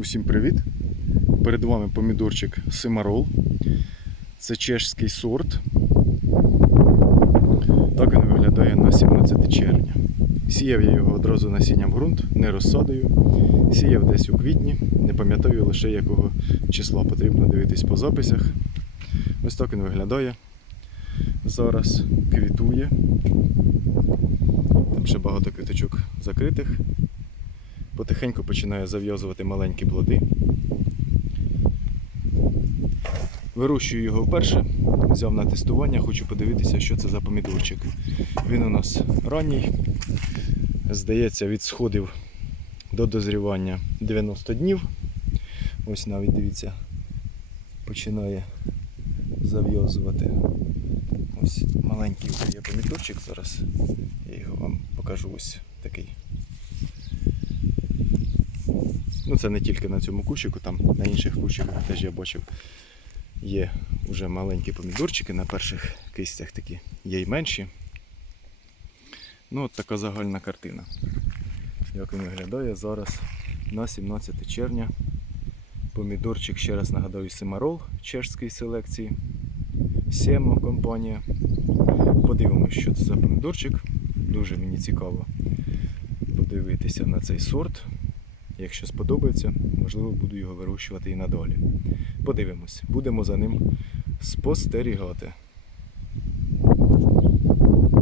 Усім привіт! Перед вами помідорчик Симарол. Це чешський сорт. Так він виглядає на 17 червня. Сіяв я його одразу насінням в ґрунт, не розсадою. Сіяв десь у квітні, не пам'ятаю лише якого числа потрібно дивитись по записях. Ось так він виглядає. Зараз квітує. Там ще багато квіточок закритих потихеньку починає зав'язувати маленькі плоди. Вирощую його вперше, взяв на тестування, хочу подивитися, що це за помідорчик. Він у нас ранній, здається, від сходів до дозрівання 90 днів. Ось навіть дивіться, починає зав'язувати. Ось маленький є помідорчик зараз. Я його вам покажу ось такий. Ну, це не тільки на цьому кущику, там на інших кущиках теж я бачив, є вже маленькі помідорчики на перших кистях такі, є й менші. Ну, от така загальна картина. Як він виглядає зараз на 17 червня. Помідорчик, ще раз нагадаю, Симарол чешської селекції. Семо компанія. Подивимось, що це за помідорчик. Дуже мені цікаво подивитися на цей сорт. Якщо сподобається, можливо, буду його вирощувати і надалі. Подивимось, будемо за ним спостерігати.